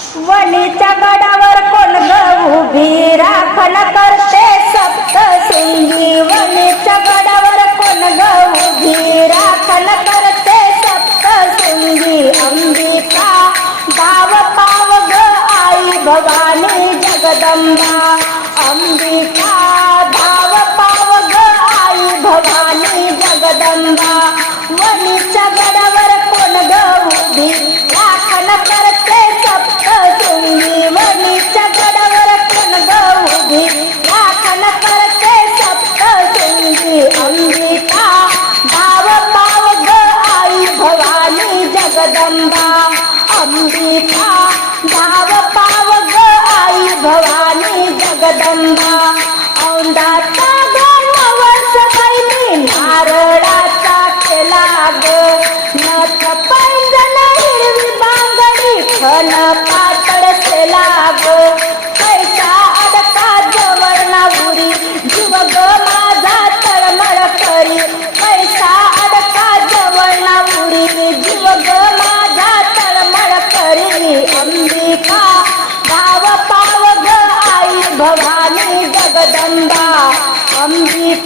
वणीच्या गडावर कोण ग उभी राखण करते? सप्त सिंगी वणीच्या गडावर कोण ग उभी राखण करते? सप्त सिंगी अंबिका गाव पाव ग आई भवानी जगदंबा अंबिका धाव पाव ग आई भवानी जगदंबा.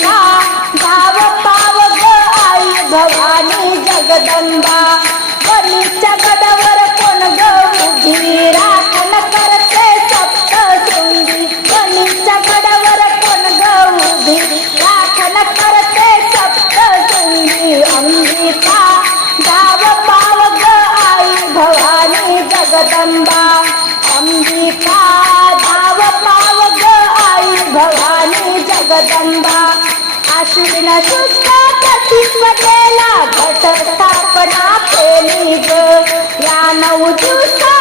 अंबिका गाव पाव ग आई भवानी जगदंबा. वणीच्या गडावर कोण ग उभी? राखण करते सप्त सुंगी. वणीच्या गडावर कोण ग उभी? राखण करते सप्त सुंगी. अंबिका गाव पाव ग आई भवानी जगदंबा. अंबिका धाव पाव ग आई भवानी जगदंबा. आश्विन शुद्ध प्रतिस्वतेला घट स्थापना केली ग या नऊ दिवसामध्ये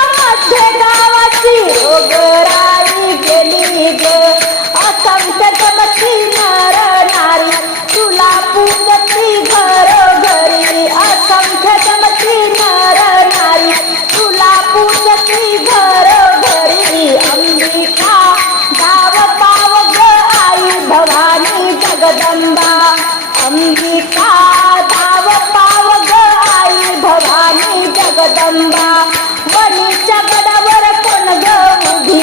अंबिका धाव पाव आई भवानी जगदंबा. वणीच्या गडावर कोण ग उभी?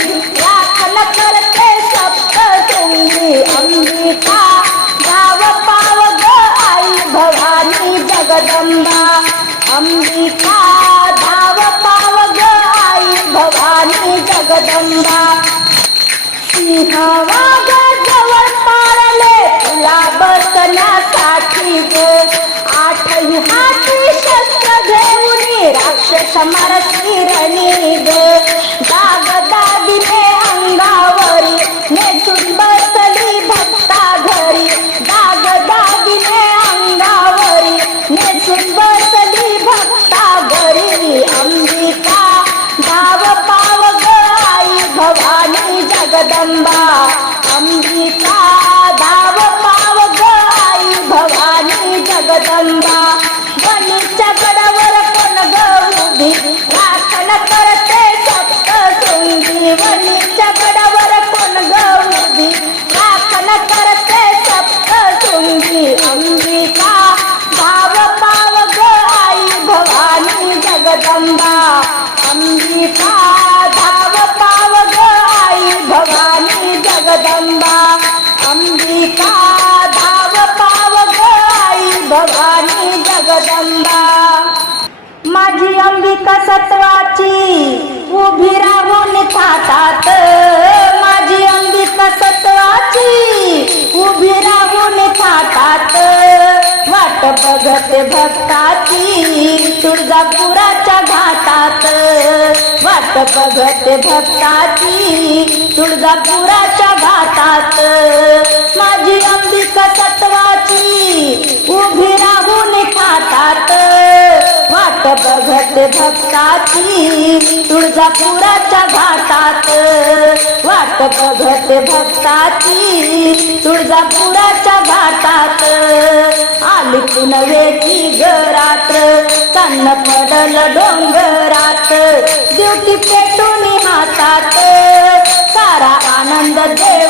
करते सप्त तुंगी अंबिका. गाव पाव ग आई भवानी जगदंबा. अंबिका धाव पाव आई भवानी जगदंबा. पाळले बसण्यासाठी ग आठही हाती शस्त्र घेऊन राक्षस मारत फिरणी ग दाग दागिने अंगावरी नेसून बघत भक्ताची तुळजापुराच्या घाटात. वाट बघत भक्ताची तुळजापुराच्या घाटात. माझी अंबिका सत्वाची उभी राहून खातात. वाट बघत भक्ताची तुळजापुराच्या घाटात. वाट बघत भक्ताची तुळजापुराच्या घाटात. आली पुनवेची गरात्र तन्न पडल डोंगरात. दिवटी पेटून हातात सारा आनंद देव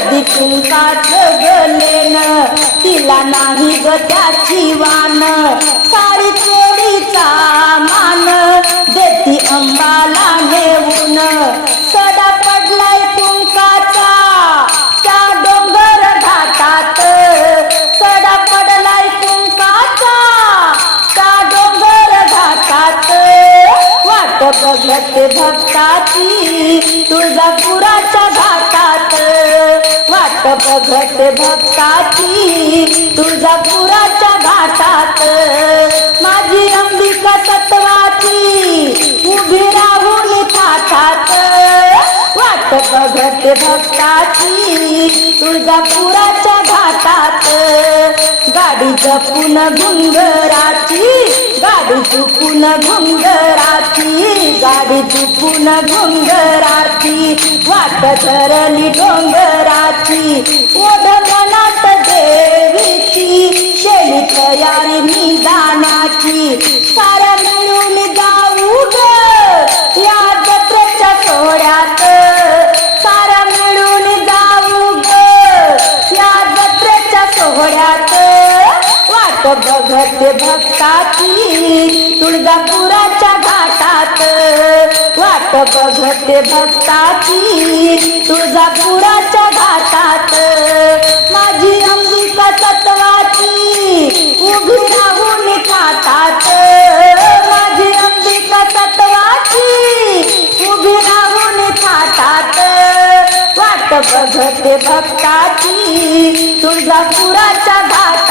तिला नाही ग त्याची वान साडी चोरीचा मान देती अंबाला नेऊन. सडा पडलाय तुमकाच वाट बघते भक्ताची तुळजापुराच्या घाटात. वाट बघते भक्ताची तुळजापुराच्या घाटात. माझी अंबिका तत्वाची उभी राहून थाटात. वाट बघते भक्ताची तुळजापुराच्या घाटात. गाडी जपून घुंगराची गाडी चुकून घुंगराची गाडी चुकून घुंगराची वाट धरली डोंगराची. ओढ तुळजापुराच्या घाटात. वाट बघते भक्ताची तुळजापुराच्या घाटात. माझी अंबिका सत्वाची उभी राहून खातात. माझी अंबिका सत्वाची उभी राहून खातात. वाट बघते भक्ताची तुळजापुराच्या घाटात.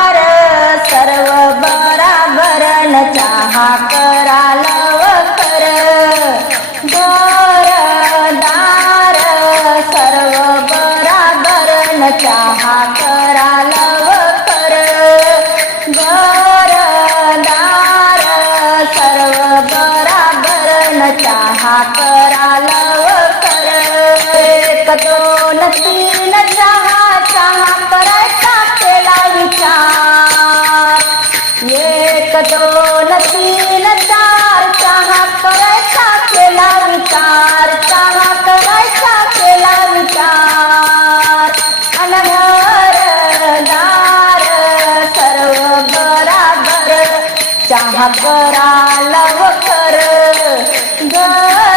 दोन तीन चहा चहा करायचा केला विचार. एक दोन तीन चार चहा करायचा केला विचार चहा करायचा केला विचार. अनघर दार सर्व बराबर चहा करा लवकर. घर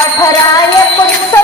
अठराय पुरुष